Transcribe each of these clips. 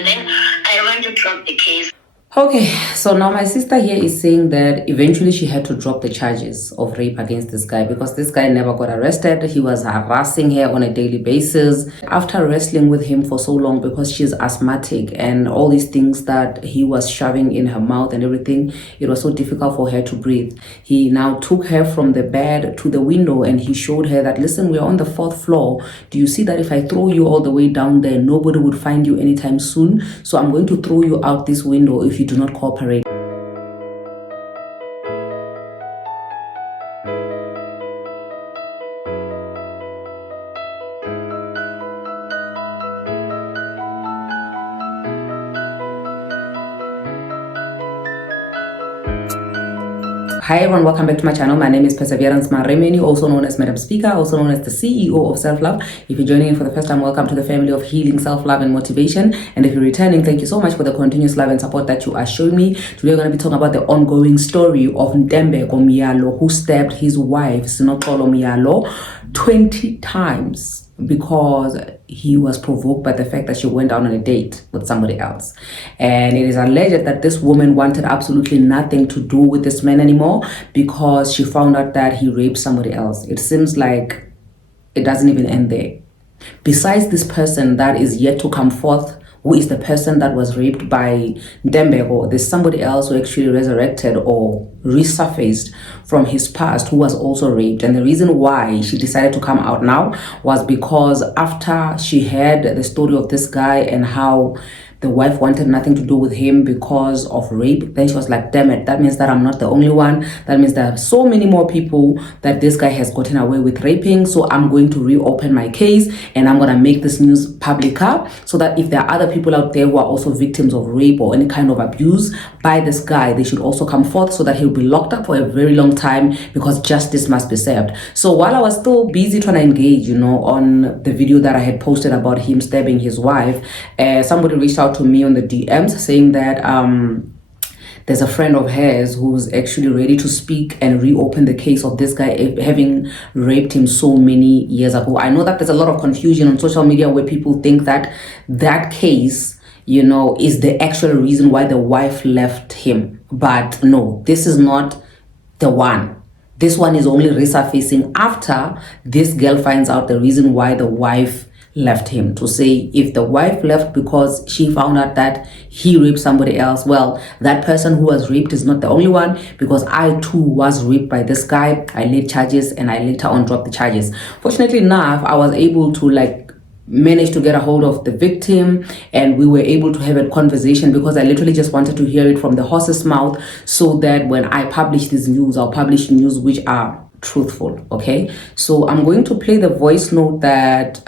and then I went to drop the case. Okay, so now my sister here is saying that eventually she had to drop the charges of rape against this guy because this guy never got arrested. He was harassing her on a daily basis. After wrestling with him for so long because she's asthmatic and all these things that he was shoving in her mouth and everything, it was so difficult for her to breathe. He now took her from the bed to the window and he showed her that, listen, we're on the 4th floor. Do you see that if I throw you all the way down there, nobody would find you anytime soon? So I'm going to throw you out this window if you do not cooperate. Hi everyone, welcome back to my channel. My name is Perseverance Maremeni, also known as Madam Speaker, also known as the CEO of Self-Love. If you're joining in for the first time, welcome to the family of healing, self-love and motivation. And if you're returning, thank you so much for the continuous love and support that you are showing me. Today we're going to be talking about the ongoing story of Ndembe Miyalo, who stabbed his wife, Sinokolo Miyalo, 20 times because he was provoked by the fact that she went out on a date with somebody else. And it is alleged that this woman wanted absolutely nothing to do with this man anymore because she found out that he raped somebody else. It seems like it doesn't even end there. Besides this person that is yet to come forth, who is the person that was raped by Ndembe, there's somebody else who actually resurrected or resurfaced from his past who was also raped. And the reason why she decided to come out now was because after she heard the story of this guy and how the wife wanted nothing to do with him because of rape, then she was like, damn it, that means that I'm not the only one. That means there are so many more people that this guy has gotten away with raping. So I'm going to reopen my case and I'm going to make this news public up so that if there are other people out there who are also victims of rape or any kind of abuse by this guy, they should also come forth so that he'll be locked up for a very long time because justice must be served. So while I was still busy trying to engage, on the video that I had posted about him stabbing his wife, somebody reached out to me on the DMs saying that there's a friend of hers who's actually ready to speak and reopen the case of this guy having raped him so many years ago. I know that there's a lot of confusion on social media where people think that that case, is the actual reason why the wife left him. But no, this is not the one. This one is only resurfacing after this girl finds out the reason why the wife left him. To say if the wife left because she found out that he raped somebody else, well, that person who was raped is not the only one, because I too was raped by this guy. I laid charges and I later on dropped the charges. Fortunately enough, I was able to managed to get a hold of the victim and we were able to have a conversation because I literally just wanted to hear it from the horse's mouth so that when I publish this news, I'll publish news which are truthful. Okay, so I'm going to play the voice note that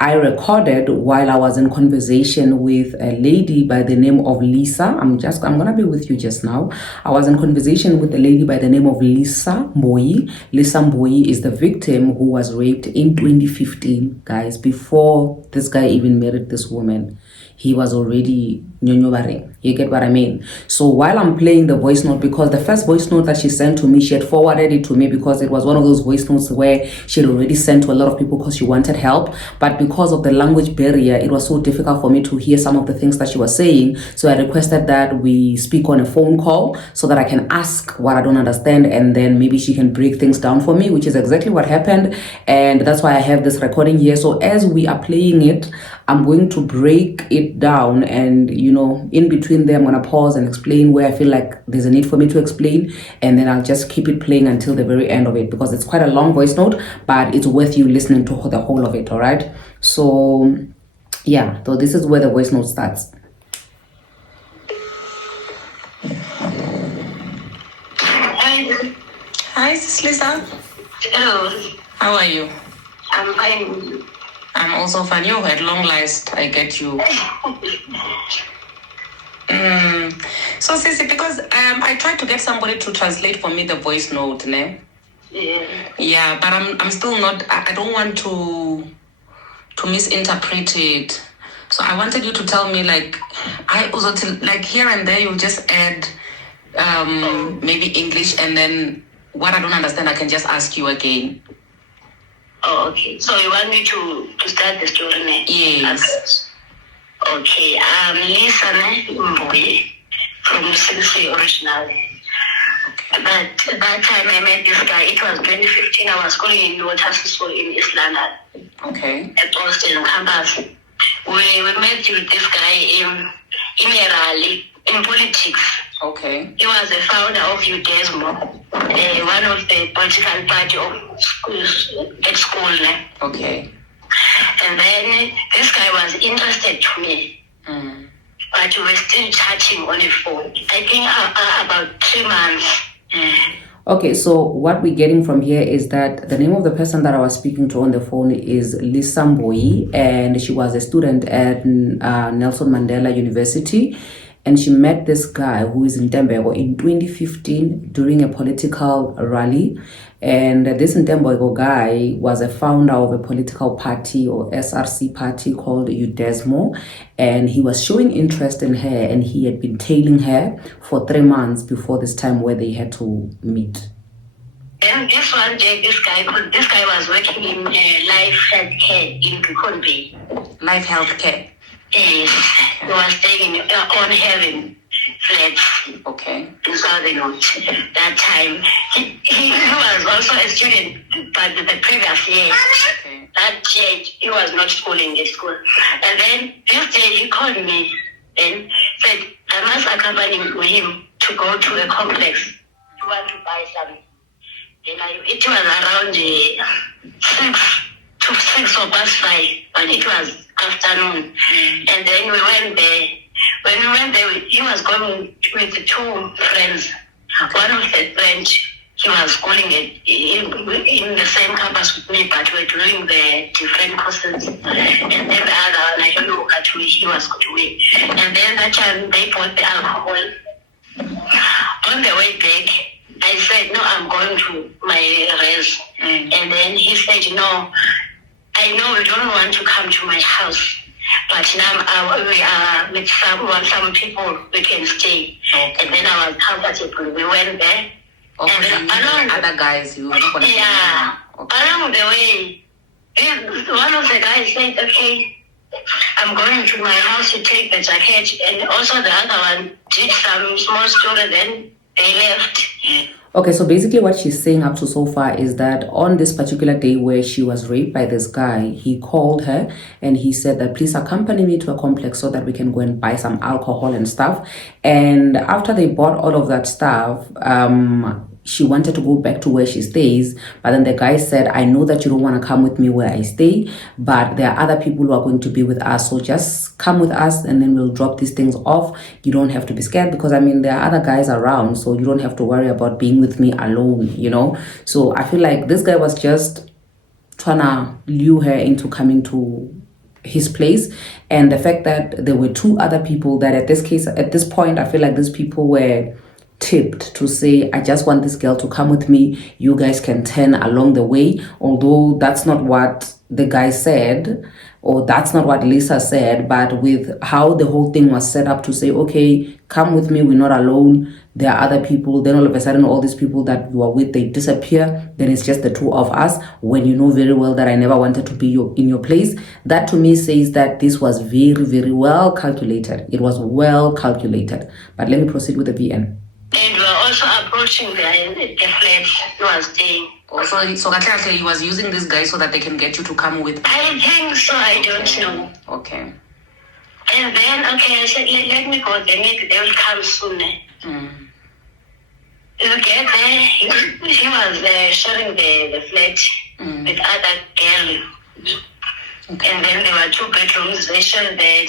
I recorded while I was in conversation with a lady by the name of Lisa. I'm gonna be with you just now. I was in conversation with a lady by the name of Lisa Mboyi. Lisa Mboyi is the victim who was raped in 2015, guys, before this guy even married this woman. He was already nyonyobare. You get what I mean? So while I'm playing the voice note, because the first voice note that she sent to me, she had forwarded it to me because it was one of those voice notes where she had already sent to a lot of people because she wanted help. But because of the language barrier, it was so difficult for me to hear some of the things that she was saying. So I requested that we speak on a phone call so that I can ask what I don't understand and then maybe she can break things down for me, which is exactly what happened. And that's why I have this recording here. So as we are playing it, I'm going to break it down and, in between there, I'm going to pause and explain where I feel like there's a need for me to explain. And then I'll just keep it playing until the very end of it because it's quite a long voice note, but it's worth you listening to the whole of it. All right. So yeah, so this is where the voice note starts. Hi, Sis Lisa. Hello. How are you? I'm fine. I'm also fine. You at long last, I get you. So, Sissy, because I tried to get somebody to translate for me the voice note, ne? Yeah. Yeah, but I'm still not. I don't want to misinterpret it. So I wanted you to tell me, I also here and there you just add maybe English, and then what I don't understand I can just ask you again. Oh, okay. So you want me to start the story now? Yes. Okay, Lisa Mboyi from Singapore originally. But that time I met this guy, it was 2015. I was schooling in Waterfall in East London. Okay. At Austin campus. We met with this guy in a rally in politics. Okay. He was the founder of UDESMO, one of the political party of at school. Okay. And then this guy was interested to me. But we were still chatting on the phone. I think about 3 months. Okay, so what we're getting from here is that the name of the person that I was speaking to on the phone is Lisa Mboyi, and she was a student at Nelson Mandela University, and she met this guy who is in Tembego in 2015 during a political rally. And this Ntembego guy was a founder of a political party or SRC party called UDESMO, and he was showing interest in her, and he had been tailing her for 3 months before this time where they had to meet. And this one day, this guy was working in life healthcare in Convey. Life healthcare. Yes, he was staying on heaven flats. Okay. In Southern North. That time, he was also a student, but the previous year, Okay. that year, he was not schooling in school. And then this day, he called me and said, I must accompany him to go to a complex. You want to buy some. Then it was around 6 or past 5, but it was afternoon. And then we went there. When we went there, he was going with 2 friends. One of the friends, he was schooling in the same campus with me, but we were doing the different courses. And then the other one, I don't know what he was doing. And then that time, they bought the alcohol. On the way back, I said, no, I'm going to my res. And then he said, no, I know you don't want to come to my house. But now we are with some people we can stay. Okay. And then I was comfortable. We went there. Okay, and along other guys you were not gonna okay. Along the way, one of the guys said, okay, I'm going to my house to take the jacket. And also the other one did some small story, then they left. Okay, so basically what she's saying up to so far is that on this particular day where she was raped by this guy, he called her and he said that please accompany me to a complex so that we can go and buy some alcohol and stuff. And after they bought all of that stuff, she wanted to go back to where she stays, but then the guy said, I know that you don't want to come with me where I stay, but there are other people who are going to be with us, so just come with us and then we'll drop these things off. You don't have to be scared because I mean there are other guys around, so you don't have to worry about being with me alone, you know. So I feel like this guy was just trying to lure her into coming to his place, and the fact that there were 2 other people that at this point I feel like these people were tipped to say, I just want this girl to come with me, you guys can turn along the way, although that's not what the guy said or that's not what Lisa said, but with how the whole thing was set up to say, okay, come with me, we're not alone, there are other people, then all of a sudden all these people that you are with, they disappear, then it's just the 2 of us, when you know very well that I never wanted to be in your place. That to me says that this was very, very well calculated. It was well calculated. But let me proceed with the VN. And we were also approaching the flat he was staying. Also, so he was using this guy so that they can get you to come with. I think so, I don't know. Okay. And then, okay, I said, let me go, they will come soon. You get there, he was sharing the flat with other girl. Okay. And then there were 2 bedrooms, they shared the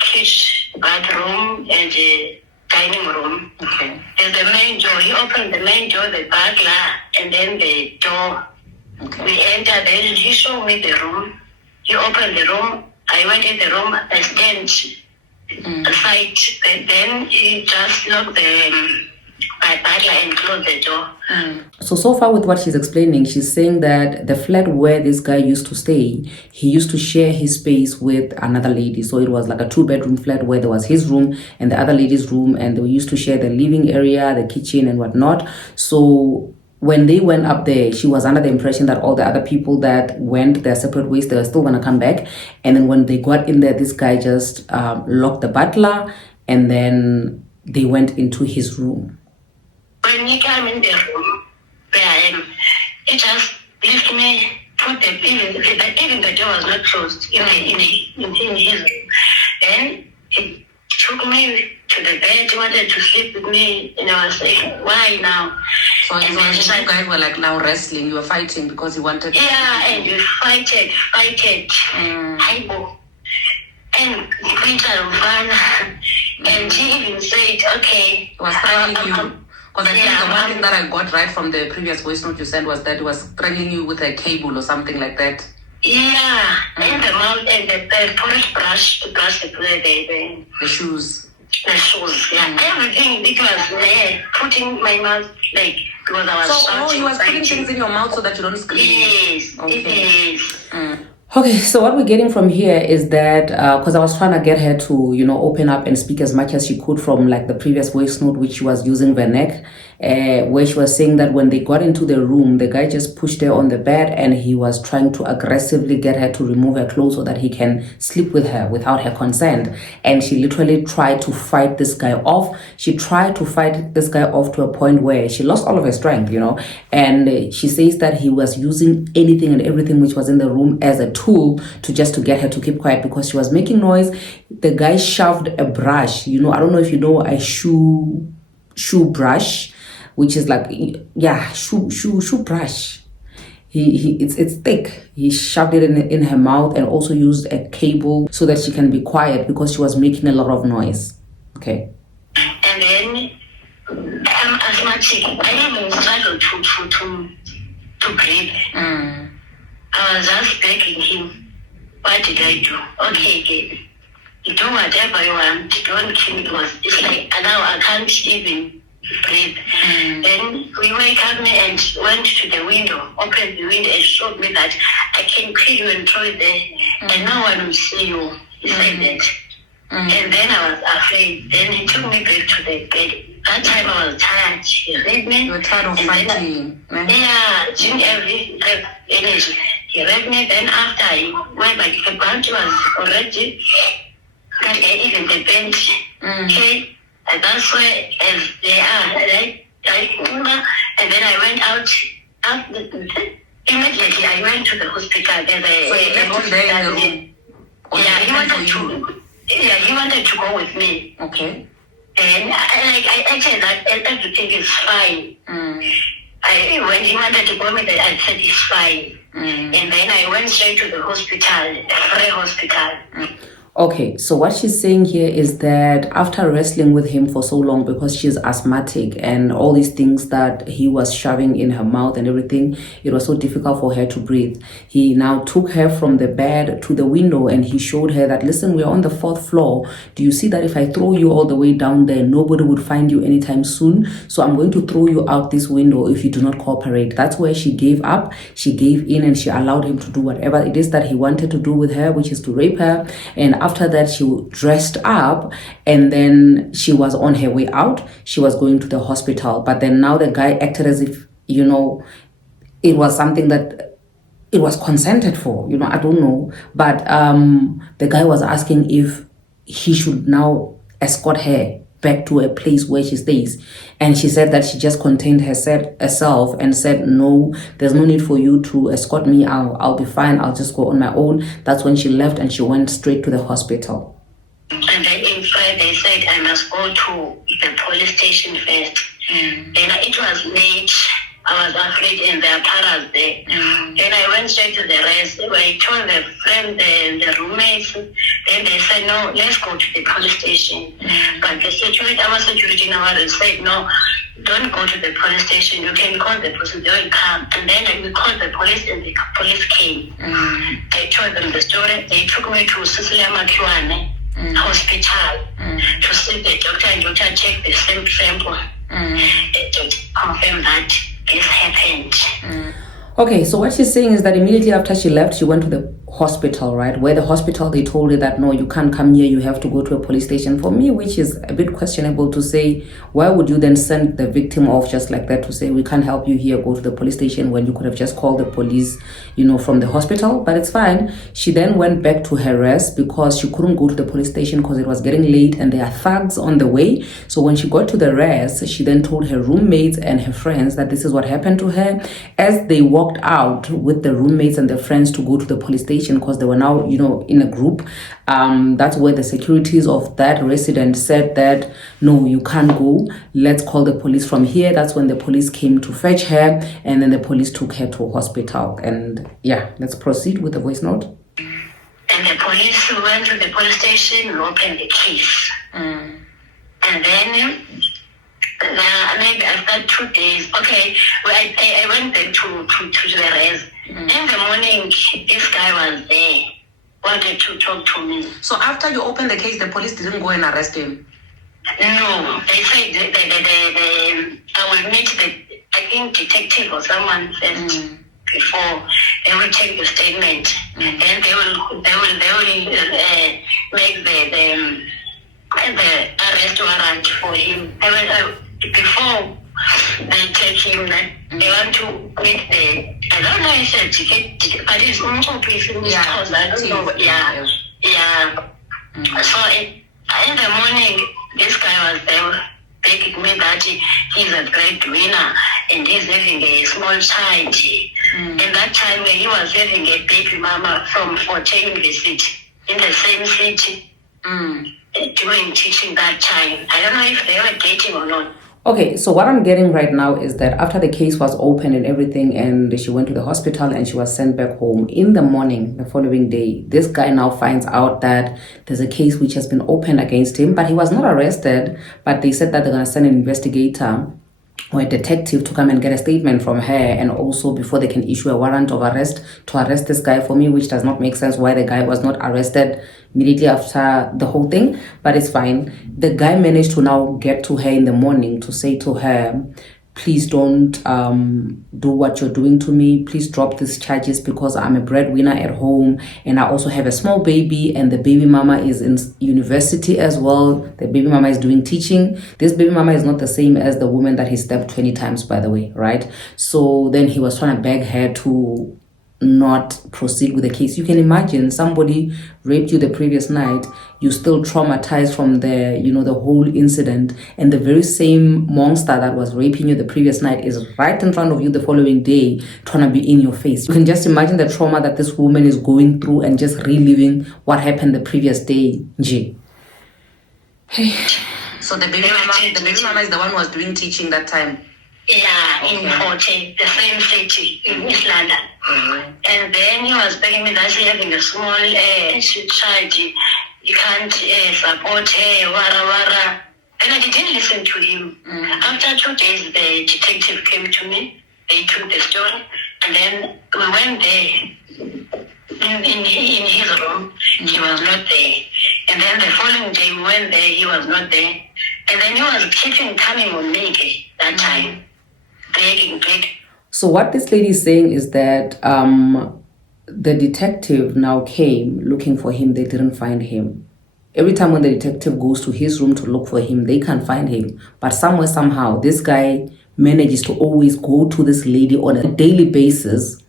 kitchen, bathroom, and dining room. Okay. There's the main door. He opened the main door, the burglar, and then the door. Okay. We entered. Then he showed me the room. He opened the room. I went in the room. I stand aside. Then he just locked the burglar and closed the door. So far with what she's explaining, she's saying that the flat where this guy used to stay, he used to share his space with another lady. So it was like a 2-bedroom flat where there was his room and the other lady's room, and they used to share the living area, the kitchen and whatnot. So when they went up there, she was under the impression that all the other people that went their separate ways, they were still going to come back. And then when they got in there, this guy just locked the butler, and then they went into his room. When he came in the room where I am, he just left me, put the even the door was not closed in his room. Then he took me to the bed, he wanted to sleep with me, and I was like, why now? So you guys were like now wrestling, you were fighting because he wanted to. Yeah, and we fighted. And and she even said, okay. It was strangling you. Because I think the one thing that I got right from the previous voice note you sent was that it was strangling you with a cable or something like that. Yeah, in the mouth and the porridge brush to brush the shoes. The shoes, yeah. Everything, it was there, putting my mouth, like, because I was so, he was putting things in your mouth so that you don't scream? Yes, okay. It is. Okay, so what we're getting from here is that, because I was trying to get her to, open up and speak as much as she could from like the previous voice note, which she was using the neck, where she was saying that when they got into the room, the guy just pushed her on the bed and he was trying to aggressively get her to remove her clothes so that he can sleep with her without her consent. And she literally tried to fight this guy off. She tried to fight this guy off to a point where she lost all of her strength, and she says that he was using anything and everything which was in the room as a tool to get her to keep quiet because she was making noise. The guy shoved a brush, I don't know if you know a shoe brush, which is like, shoe brush. It's thick. He shoved it in her mouth and also used a cable so that she can be quiet because she was making a lot of noise. Okay. And then I'm asthmatic. I even struggled to breathe. I was just begging him, what did I do? Okay, you do whatever you want, don't kill me, because it's like now I can't even breathe. Then we wake up and went to the window, opened the window and showed me that I can kill you and throw it there and no one will see you. He said that. And then I was afraid. Then he took me back to the bed. That time I was tired. He raped me. You were tired of fighting. Doing every energy. He raped me. Then after I went back, the branch was already got even the bench. Okay. And that's where as they are. And then I went out immediately I went to the hospital. So you left him there in the room? He wanted to go with me. Okay. And I said that everything is fine. When he wanted to go with me, I said it's fine. And then I went straight to the hospital, free hospital. Okay, so what she's saying here is that after wrestling with him for so long, because she's asthmatic and all these things that he was shoving in her mouth and everything, it was so difficult for her to breathe. He now took her from the bed to the window and he showed her that, listen, we're on the 4th floor. Do you see that if I throw you all the way down there, nobody would find you anytime soon? So I'm going to throw you out this window if you do not cooperate. That's where she gave up. She gave in and she allowed him to do whatever it is that he wanted to do with her, which is to rape her. And after that, she dressed up and then she was on her way out. She was going to the hospital. But then now the guy acted as if, it was something that it was consented for. I don't know. But the guy was asking if he should now escort her back to a place where she stays. And she said that she just contained herself and said, no, there's no need for you to escort me. I'll be fine. I'll just go on my own. That's when she left and she went straight to the hospital. And then in Friday, they said I must go to the police station first. Then it was late. I was afraid and there are paras there. Then I went straight to the rest. I told the friend, the roommates, then they said, no, let's go to the police station. But the security, our security now said, no, don't go to the police station. You can call the police, they will come. And then we called the police and the police came. I told them the story. They took me to Cecilia Makiwane hospital to see the doctor, and doctor checked the same sample to confirm that this happened. Okay, so what she's saying is that immediately after she left, she went to the hospital, right? Where the hospital, they told her that no, you can't come here, you have to go to a police station. For me, which is a bit questionable to say, why would you then send the victim off just like that to say, we can't help you here, go to the police station, when you could have just called the police, from the hospital? But it's fine. She then went back to her rest because she couldn't go to the police station because it was getting late and there are thugs on the way. So when she got to the rest, she then told her roommates and her friends that this is what happened to her. As they walked out with the roommates and their friends to go to the police station, because they were now, in a group, that's where the securities of that resident said that, no, you can't go. Let's call the police from here. That's when the police came to fetch her, and then the police took her to a hospital. And yeah, let's proceed with the voice note. And the police went to the police station, opened the case. And then maybe after 2 days, okay, I went back to the res. In the morning, this guy was there, wanted to talk to me. So after you opened the case, the police didn't go and arrest him? No, they said I will meet detective or someone first before they will take the statement, and they will make the arrest warrant for him. Before they take him, they want to make I don't know if it's ticket, but it's also I don't know. Yeah. So in the morning, this guy was there begging me that he's a great winner and he's having a small child. And that time when he was having a baby mama from 14 University in the same city, doing teaching that time. I don't know if they were dating or not. Okay, so what I'm getting right now is that after the case was open and everything, and she went to the hospital and she was sent back home, in the morning, the following day, this guy now finds out that there's a case which has been opened against him, but he was not arrested, but they said that they're going to send an investigator or a detective to come and get a statement from her, and also before they can issue a warrant of arrest to arrest this guy, for me, which does not make sense why the guy was not arrested immediately after the whole thing, but it's fine. The guy managed to now get to her in the morning to say to her, please don't do what you're doing to me. Please drop these charges because I'm a breadwinner at home and I also have a small baby, and the baby mama is in university as well. The baby mama is doing teaching. This baby mama is not the same as the woman that he stabbed 20 times, by the way, right? So then he was trying to beg her to not proceed with the case. You can imagine somebody raped you the previous night, you still traumatized from the the whole incident, and the very same monster that was raping you the previous night is right in front of you the following day trying to be in your face. You can just imagine the trauma that this woman is going through and just reliving what happened the previous day. Hey. So the baby mama is the one who was doing teaching that time? Yeah, in 14, the same city in East London. And then he was begging me that he's having a small child, you can't support her, wara. And I didn't listen to him. After 2 days, the detective came to me, they took the story, and then we went there. In his room, he was not there. And then the following day, we went there, he was not there. And then he was keeping coming on me that time. Begging. So what this lady is saying is that the detective now came looking for him. They didn't find him. Every time when the detective goes to his room to look for him, they can't find him. But somewhere, somehow, this guy manages to always go to this lady on a daily basis,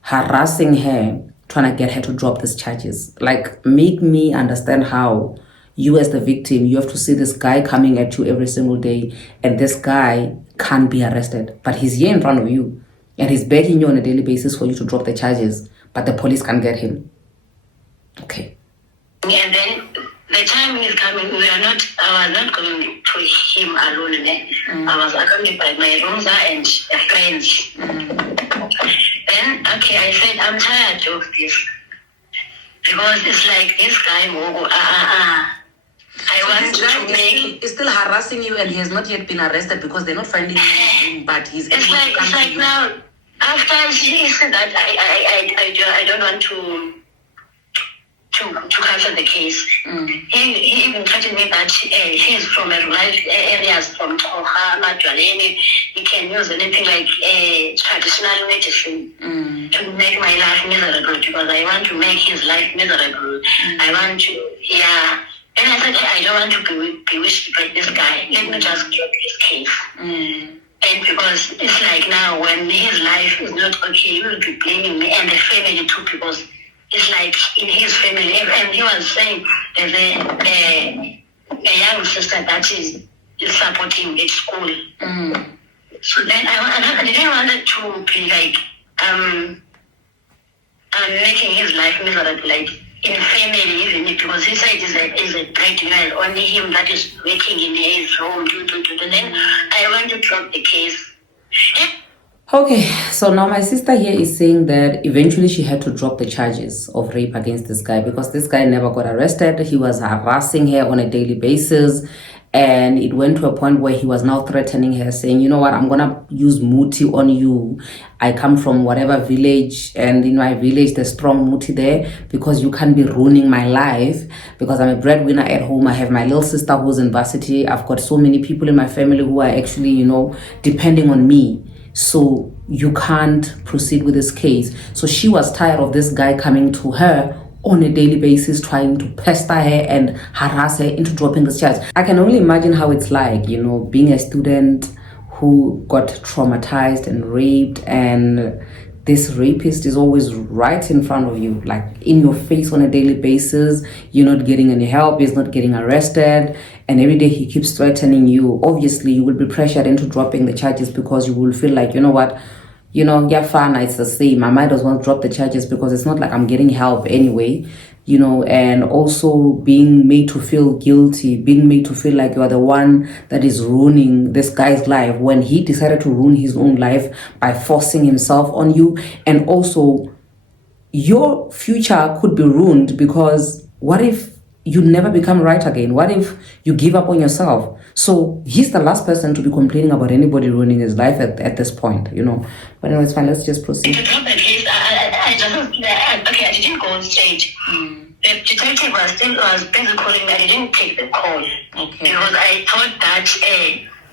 harassing her, trying to get her to drop these charges. Like, make me understand how you as the victim, you have to see this guy coming at you every single day, and this guy can't be arrested, but he's here in front of you and he's begging you on a daily basis for you to drop the charges, but the police can't get him. Okay. And then the time he's coming, I was not going to him alone. I was accompanied by my roommate and friends. Then, okay, I said, I'm tired of this. Because it's like this guy, I want to make... He's still harassing you and he has not yet been arrested because they're not finding him, but he's able to come to you. It's like now, after she said that, I don't want to to cancel the case. He even threatened me that he's from a rural areas from Toha, Madwaleni. He can use anything like traditional medicine to make my life miserable because I want to make his life miserable. I want to, yeah. And I said, I don't want to be bewitched by this guy. Let me just drop his case. And because it's like now when his life is not okay, he will be blaming me and the family too because it's like in his family. And he was saying there's a young sister that is supporting at school. So then I didn't want it to be like I'm making his life miserable, like in family, even because his side is a breadwinner, only him that is working in his home. Then I want to drop the case. Okay, so now my sister here is saying that eventually she had to drop the charges of rape against this guy because this guy never got arrested. He was harassing her on a daily basis. And it went to a point where he was now threatening her, saying, you know what, I'm going to use muti on you. I come from whatever village, and in my village, there's strong muti there because you can't be ruining my life because I'm a breadwinner at home. I have my little sister who's in varsity. I've got so many people in my family who are actually, you know, depending on me. So you can't proceed with this case. So she was tired of this guy coming to her on a daily basis, trying to pester her and harass her into dropping this charge. I can only imagine how it's like, you know, being a student who got traumatized and raped, and this rapist is always right in front of you, like in your face on a daily basis. You're not getting any help, he's not getting arrested, and every day he keeps threatening you. Obviously, you will be pressured into dropping the charges because you will feel like, you know what, you know, yeah, fine, it's the same. I might as well drop the charges because it's not like I'm getting help anyway, you know. And also being made to feel guilty, being made to feel like you are the one that is ruining this guy's life when he decided to ruin his own life by forcing himself on you. And also your future could be ruined because what if you never become right again? What if you give up on yourself? So he's the last person to be complaining about anybody ruining his life at this point, you know. But anyway, it's fine. Let's just proceed. To drop the case, I didn't go on stage. The detective was busy calling me. I didn't take the call because I thought that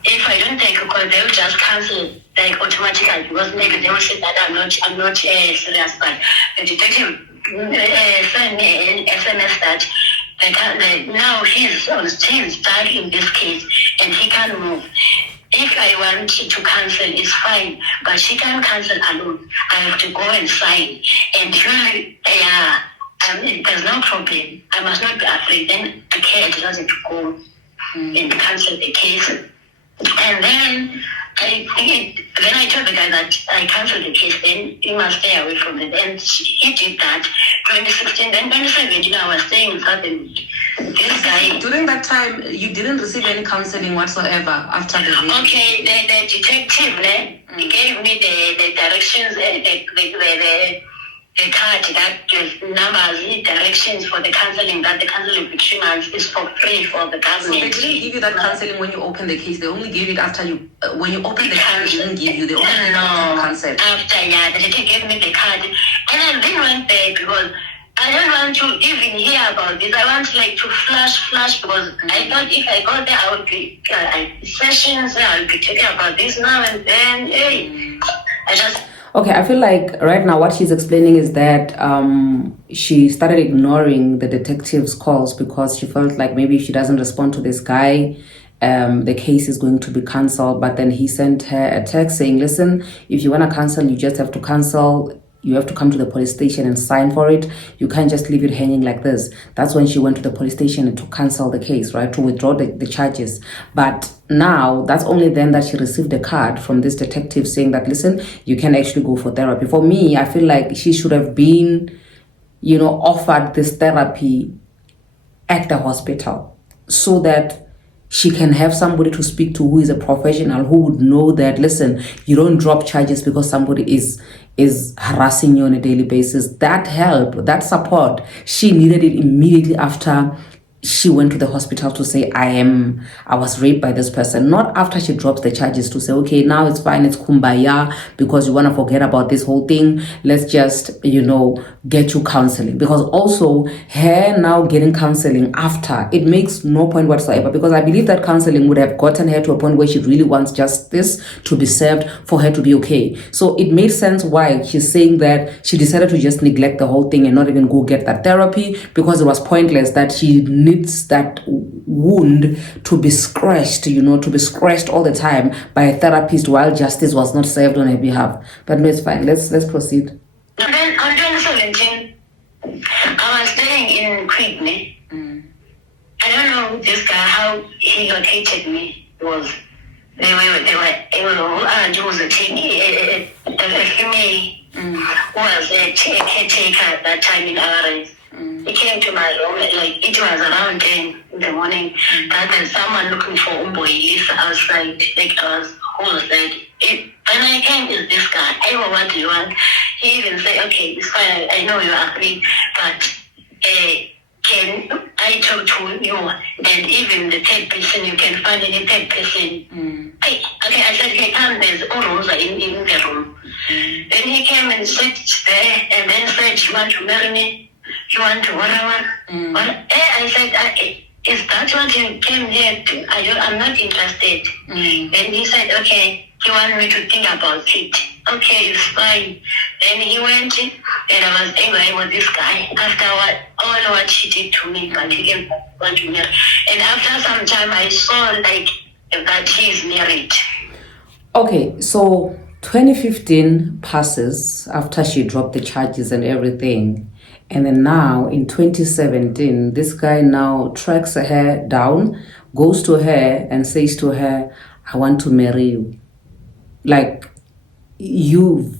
if I don't take a call, they'll just cancel like automatically because maybe they will say that I'm not serious. But the detective sent me an SMS that now he's stuck in this case and he can't move. If I want to cancel, it's fine, but she can't cancel alone. I have to go and sign. And really, there's no problem. I must not be afraid. Then I decided to go and cancel the case. And then I told the guy that I canceled the case, then you must stay away from it. And he did that. 2016, then 2017, I was staying in Southern. This guy. During that time, you didn't receive any counseling whatsoever after the video? Okay, the detective he gave me the directions, the card that gives numbers, directions for the counseling, that the counseling for 3 months is for free for the government. So they didn't give you that counseling when you opened the case. They only gave it after you, when you opened the case, they didn't give you, they only gave you counsel. After, the detective gave me the card. And I didn't went there because I don't want to even hear about this. I want like to flash because I thought if I go there, I would be sessions, I would be talking about this now and then. Okay, I feel like right now what she's explaining is that she started ignoring the detective's calls because she felt like maybe if she doesn't respond to this guy, the case is going to be cancelled. But then he sent her a text saying, listen, if you want to cancel, you just have to cancel. You have to come to the police station and sign for it. You can't just leave it hanging like this. That's when she went to the police station to cancel the case, right? To withdraw the charges. But now, that's only then that she received a card from this detective saying that, listen, you can actually go for therapy. For me, I feel like she should have been, you know, offered this therapy at the hospital so that she can have somebody to speak to who is a professional, who would know that, listen, you don't drop charges because somebody is harassing you on a daily basis. That help, that support, she needed it immediately after she went to the hospital to say I was raped by this person, not after she drops the charges to say, okay, now it's fine, it's kumbaya, because you want to forget about this whole thing, let's just get you counseling. Because also her now getting counseling after, it makes no point whatsoever, because I believe that counseling would have gotten her to a point where she really wants justice to be served for her to be okay. So it made sense why she's saying that she decided to just neglect the whole thing and not even go get that therapy, because it was pointless, that she needs that wound to be scratched, to be scratched all the time by a therapist while justice was not served on her behalf. But no, it's fine. Let's proceed. And then on 2017, I was staying in Queenie. I don't know this guy, how he located me. They were and he was a female who was a caretaker at that time in our race. He came to my room, like it was around 10 in the morning, that there's someone looking for Mboyi outside. Like I was, who was that? When I came, is this guy. I know, what do you want? He even said, okay, it's fine, I know you agree, but can I talk to you? And even the third person, you can find any third person. I said, hey, come, there's Orosa in the room. Then he came and sat there and then said, you want to marry me? You want to whatever? I said, is that what you came here to? I'm not interested. Then he said, okay, you want me to think about it? Okay, it's fine. Then he went and I was angry with this guy after all what he did to me, but he didn't want to marry. And after some time, I saw like that he is married. Okay, so 2015 passes after she dropped the charges and everything. And then now in 2017, this guy now tracks her down, goes to her and says to her, I want to marry you. Like, you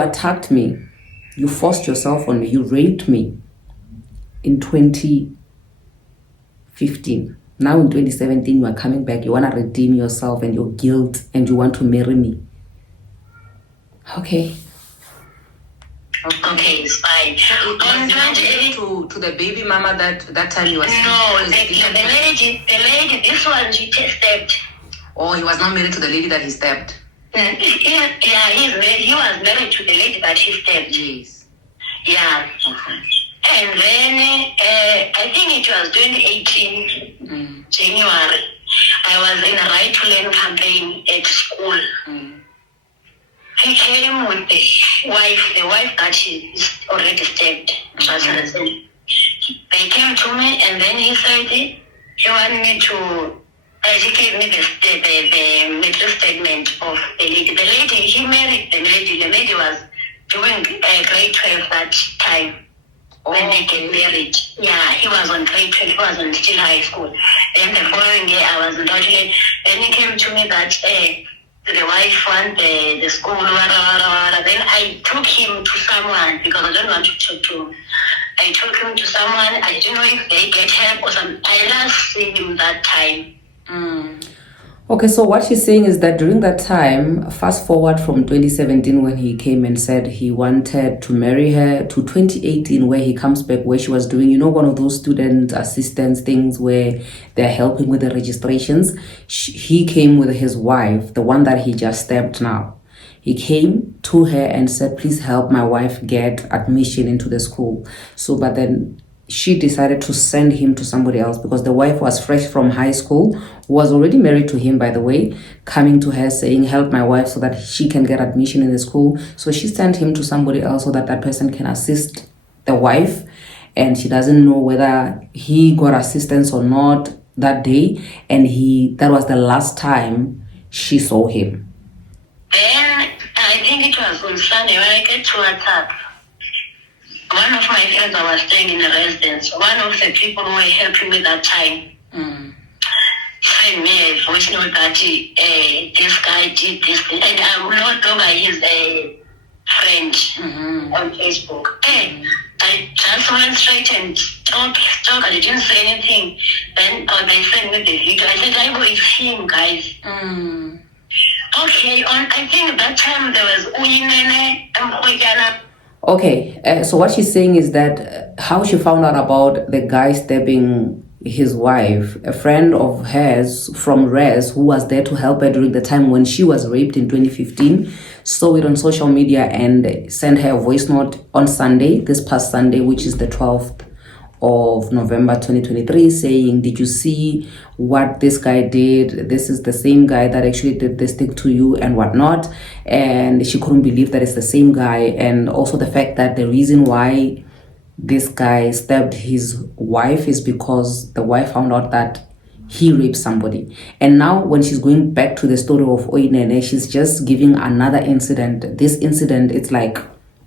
attacked me. You forced yourself on me. You raped me in 2015. Now in 2017, you are coming back. You want to redeem yourself and your guilt, and you want to marry me. Okay. Okay, it's fine. To the baby mama that time you was the lady, this one she just stabbed. Oh, he was not married to the lady that he stabbed. Yeah, he's married. He was married to the lady that he stabbed. Yes. Yeah. Okay. And then I think it was 2018 January. I was in a right to learn campaign at school. He came with the wife that he is already stabbed. They came to me and then he said he wanted me to. He gave me the medical statement of the lady. The lady, he married the lady. The lady was doing grade 12 that time when they get married. Yeah, he was on grade 12. He was on still high school. Then the following year, I was in Dodgely. Then he came to me that the wife wants the school, Then I took him to someone because I don't want to talk to him. I took him to someone. I don't know if they get help or something. I last see him that time. Okay, so what she's saying is that during that time, fast forward from 2017 when he came and said he wanted to marry her to 2018 where he comes back, where she was doing, one of those student assistance things where they're helping with the registrations. He came with his wife, the one that he just stabbed now. He came to her and said, please help my wife get admission into the school. So, but then she decided to send him to somebody else because the wife was fresh from high school, was already married to him, by the way, coming to her saying, help my wife so that she can get admission in the school. So she sent him to somebody else so that person can assist the wife. And she doesn't know whether he got assistance or not that day. And that was the last time she saw him. Then I think it was on Sunday when I get to WhatsApp. One of my friends, I was staying in a residence. One of the people who were helping me that time sent me a voice note that this guy did this thing. And I'm not over his friend on Facebook. I just went straight and talked. I didn't say anything. Then they sent me the video. I said, I go with him, guys. Okay, I think that time there was Uyinene and Mboyi. Okay, so what she's saying is that how she found out about the guy stabbing his wife, a friend of hers from Res who was there to help her during the time when she was raped in 2015, saw it on social media and sent her a voice note on Sunday, this past Sunday, which is the 12th of November 2023, saying, did you see what this guy did? This is the same guy that actually did this thing to you and whatnot. And she couldn't believe that it's the same guy. And also the fact that the reason why this guy stabbed his wife is because the wife found out that he raped somebody. And now when she's going back to the story of Oinene, she's just giving another incident. This incident, it's like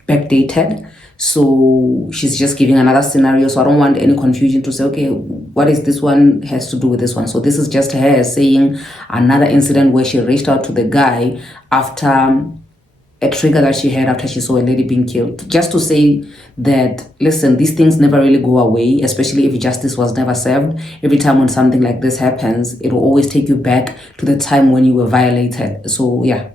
backdated. So she's just giving another scenario. So I don't want any confusion to say, okay, what is this one has to do with this one? So this is just her saying another incident where she reached out to the guy after a trigger that she had after she saw a lady being killed. Just to say that, listen, these things never really go away, especially if justice was never served. Every time when something like this happens, it will always take you back to the time when you were violated. So, yeah.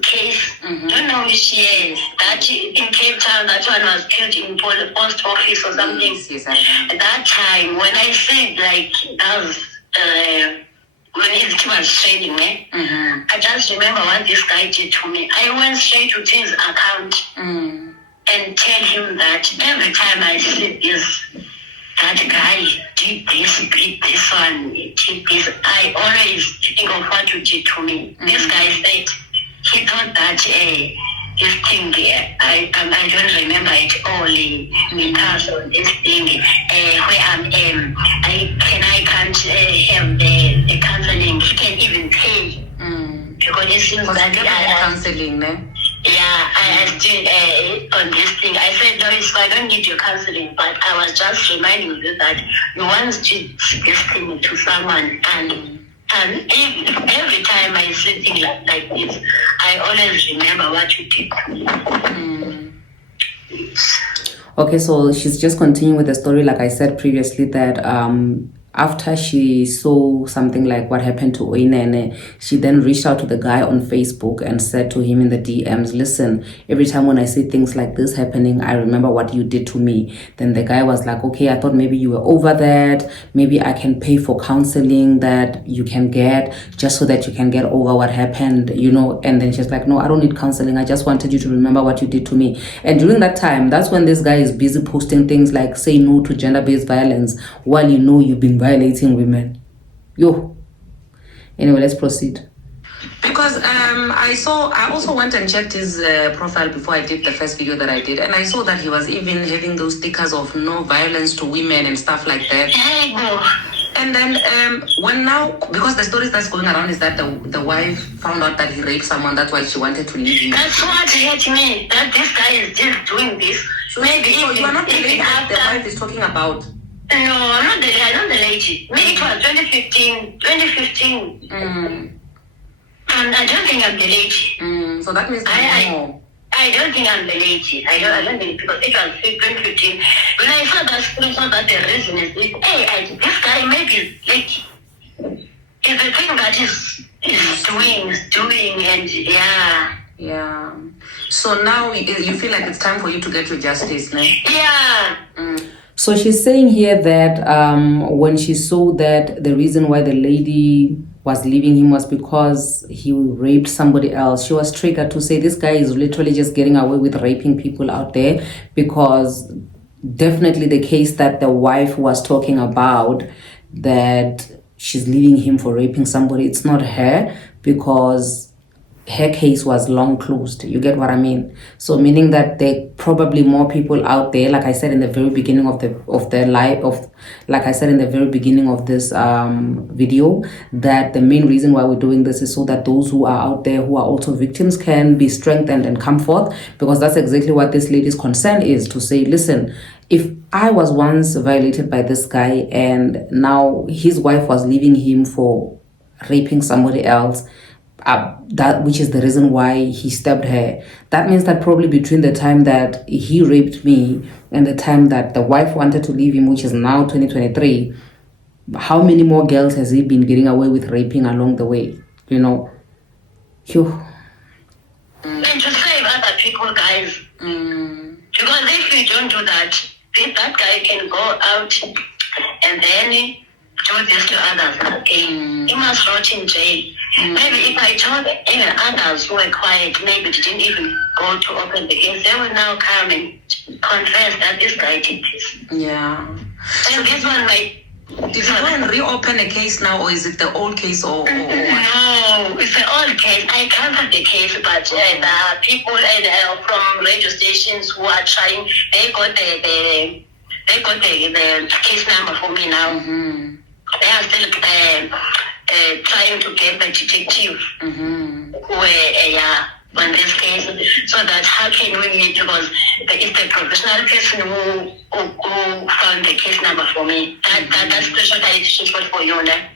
Case, don't know which year, that in Cape Town, that one was killed in post office or something. Yes, At that time, when I said, like, that was, when his team was training, I just remember what this guy did to me. I went straight to his account and tell him that every time I see this, that guy did this one, did this, I always think of what you did to me. This guy said he thought that this thing, I don't remember it all in terms of this thing, where I can't have the counseling, he can't even pay. Because it seems that counseling, ne? Yeah, I still on this thing. I said, Doris, I don't need your counseling, but I was just reminding you that you once did this thing to someone, and every time I see things like this, I always remember what you did to me. Okay, so she's just continuing with the story, like I said previously, that after she saw something like what happened to Oinene, she then reached out to the guy on Facebook and said to him in the DMs, listen, every time when I see things like this happening, I remember what you did to me. Then the guy was like, okay, I thought maybe you were over that. Maybe I can pay for counseling that you can get just so that you can get over what happened, you know. And then she's like, no, I don't need counseling. I just wanted you to remember what you did to me. And during that time, that's when this guy is busy posting things like say no to gender-based violence while you know you've been violating women. Yo. Anyway, let's proceed. Because I also went and checked his profile before I did the first video that I did, and I saw that he was even having those stickers of no violence to women and stuff like that. And then when now, because the stories that's going around is that the wife found out that he raped someone, that's why she wanted to leave him. That's what hurt me, that this guy is just doing this. Maybe so you are not the lady that the wife is talking about. No, I'm not the lady. Maybe it was 2015. And I don't think I'm the lady. So that means I don't think I'm the lady. I don't think, because it was 2015. When I saw that screenshot, that the reason is this, this guy maybe like is the thing that is doing, and yeah. So now you feel like it's time for you to get your justice, no? Yeah. So she's saying here that when she saw that the reason why the lady was leaving him was because he raped somebody else, she was triggered to say this guy is literally just getting away with raping people out there, because definitely the case that the wife was talking about, that she's leaving him for raping somebody, it's not her, because her case was long closed. You get what I mean? So meaning that there probably more people out there, like I said in the very beginning of this video, that the main reason why we're doing this is so that those who are out there who are also victims can be strengthened and come forth, because that's exactly what this lady's concern is, to say, listen, if I was once violated by this guy and now his wife was leaving him for raping somebody else, that which is the reason why he stabbed her, that means that probably between the time that he raped me and the time that the wife wanted to leave him, which is now 2023, how many more girls has he been getting away with raping along the way, you know? Phew. And to save other people, guys, to Because if you don't do that, that guy can go out and then do this to others. Okay, he must rot in jail. Maybe if I told even others who were quiet, maybe didn't even go to open the case, they will now come and confess that this guy did this. Yeah. And this one might. Did you go and reopen a case now, or is it the old case, or what? No, it's an old case. I canceled the case, but the people from radio stations who are trying, they got the case number for me now. Mm-hmm. They are still trying to get the detective who were on this case, so that how can we meet, because it's the professional person who found the case number for me. That's the shot I shot for you, né?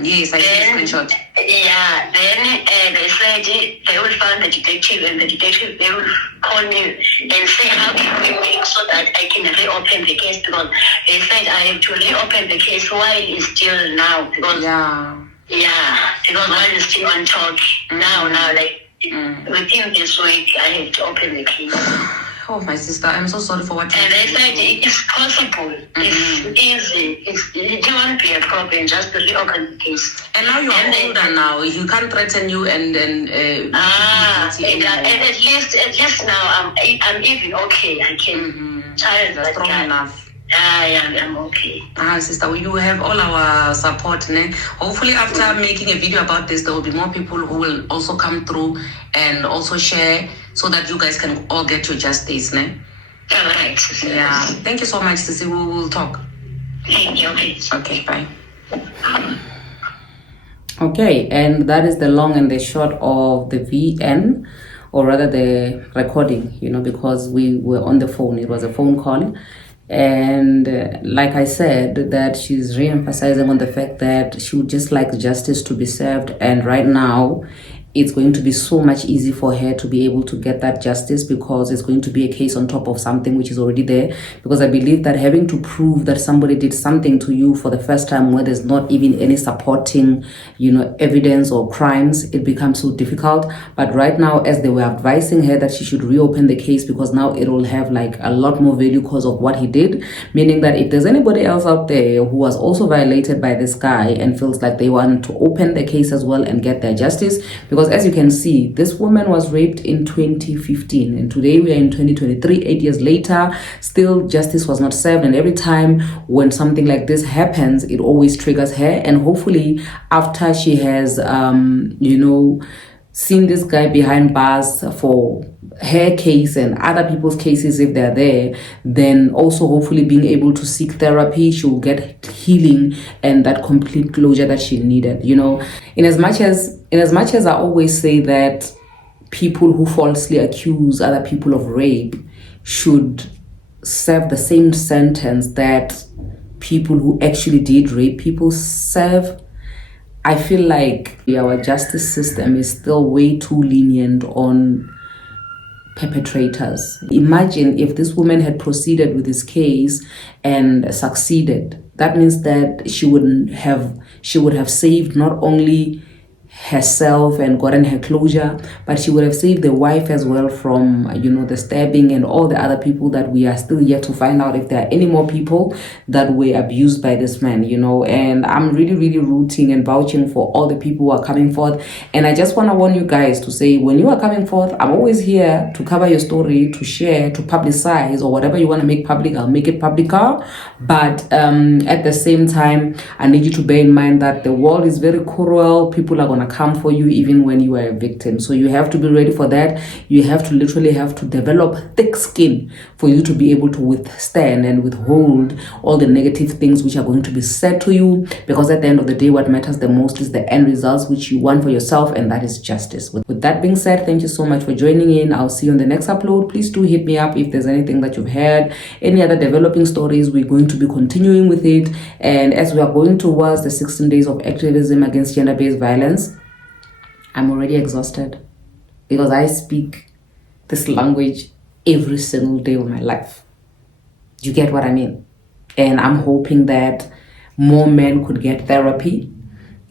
Yes, I see the screenshot. Yeah, then they said they will find the detective, and the detective, they will call me and say how can we make so that I can reopen the case, because they said I have to reopen the case while it's still now, because because while it's still on talk now like within this week I have to open the case. Oh, my sister, I'm so sorry for what you And they said it's possible. It's easy. It won't be a problem just to reopen the case. And now you're older now. You can't threaten you and at least now I'm even okay. I can That's strong enough. I'm okay. Sister, you have all our support. Ne? Hopefully after making a video about this, there will be more people who will also come through and also share, so that you guys can all get your justice. Ne? All right. Yeah. Thank you so much, Sissy. We will talk. Thank you. Okay, bye. Okay, and that is the long and the short of the VN, or rather the recording, because we were on the phone. It was a phone call. And like I said, that she's re-emphasizing on the fact that she would just like justice to be served, and right now it's going to be so much easy for her to be able to get that justice, because it's going to be a case on top of something which is already there. Because I believe that having to prove that somebody did something to you for the first time where there's not even any supporting, evidence or crimes, it becomes so difficult. But right now, as they were advising her that she should reopen the case, because now it will have like a lot more value because of what he did, meaning that if there's anybody else out there who was also violated by this guy and feels like they want to open the case as well and get their justice, because as you can see, this woman was raped in 2015 and today we are in 2023, 8 years later, still justice was not served. And every time when something like this happens, it always triggers her. And hopefully after she has seen this guy behind bars for her case and other people's cases, if they're there, then also hopefully being able to seek therapy, she'll get healing and that complete closure that she needed. In as much as I always say that people who falsely accuse other people of rape should serve the same sentence that people who actually did rape people serve, I feel like our justice system is still way too lenient on perpetrators. Imagine if this woman had proceeded with this case and succeeded. That means that she would have saved not only herself and gotten her closure, but she would have saved the wife as well from the stabbing and all the other people that we are still yet to find out if there are any more people that were abused by this man. And I'm really, really rooting and vouching for all the people who are coming forth. And I just want to warn you guys to say, when you are coming forth, I'm always here to cover your story, to share, to publicize, or whatever you want to make public, I'll make it publicer. But at the same time, I need you to bear in mind that the world is very cruel. People are going to come for you even when you are a victim. So you have to be ready for that. You have to literally have to develop thick skin for you to be able to withstand and withhold all the negative things which are going to be said to you, because at the end of the day, what matters the most is the end results which you want for yourself, and that is justice. With that being said, thank you so much for joining in. I'll see you on the next upload. Please do hit me up if there's anything that you've heard, any other developing stories. We're going to be continuing with it, and as we are going towards the 16 days of activism against gender-based violence, I'm already exhausted because I speak this language every single day of my life. You get what I mean? And I'm hoping that more men could get therapy.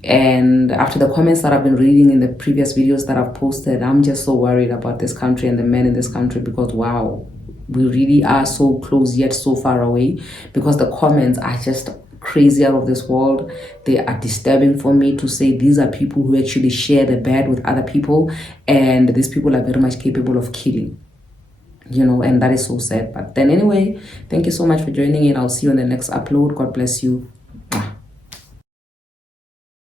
And after the comments that I've been reading in the previous videos that I've posted, I'm just so worried about this country and the men in this country, because wow, we really are so close yet so far away, because the comments are just crazy out of this world. They are disturbing for me to say these are people who actually share the bad with other people, and these people are very much capable of killing, you know, and that is so sad. But then anyway, thank you so much for joining in. I'll see you on the next upload. God bless you.